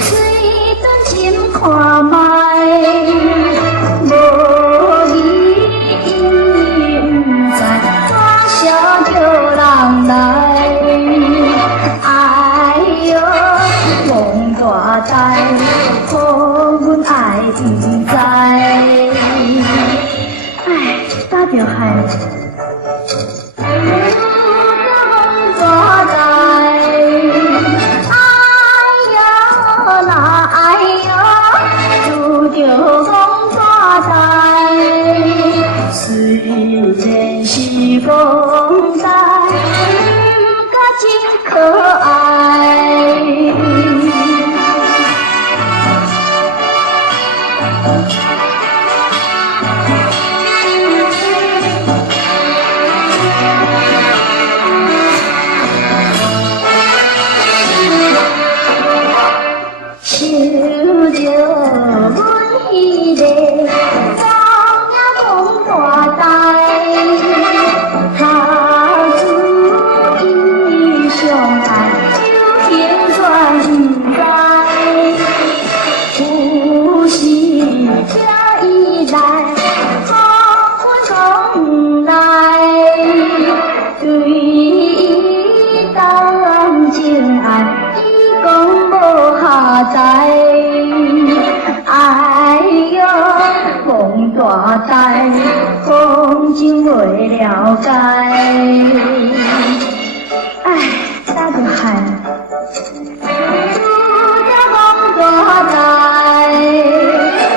水短心看卖，无你不知我笑着人来。哎哟，梦大台，可阮爱自在。哎，大着海。虽然是公仔，可真可爱。想着阮迄个。哎哟，梦大台，风景未了解。哎，大着海，拄着梦大台。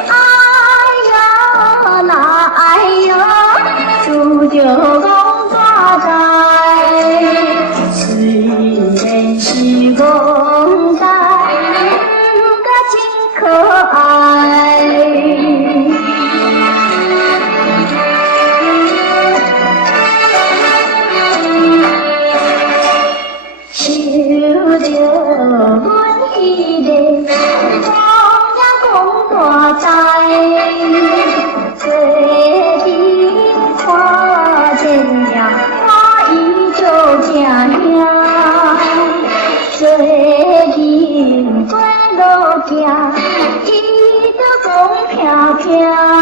哎呀那哎哟，拄着梦大台。虽然是梦台。可爱，想着阮迄个风也讲大台，做阵看见了，我伊做正兄，做阵过路行。伊就讲飘飘。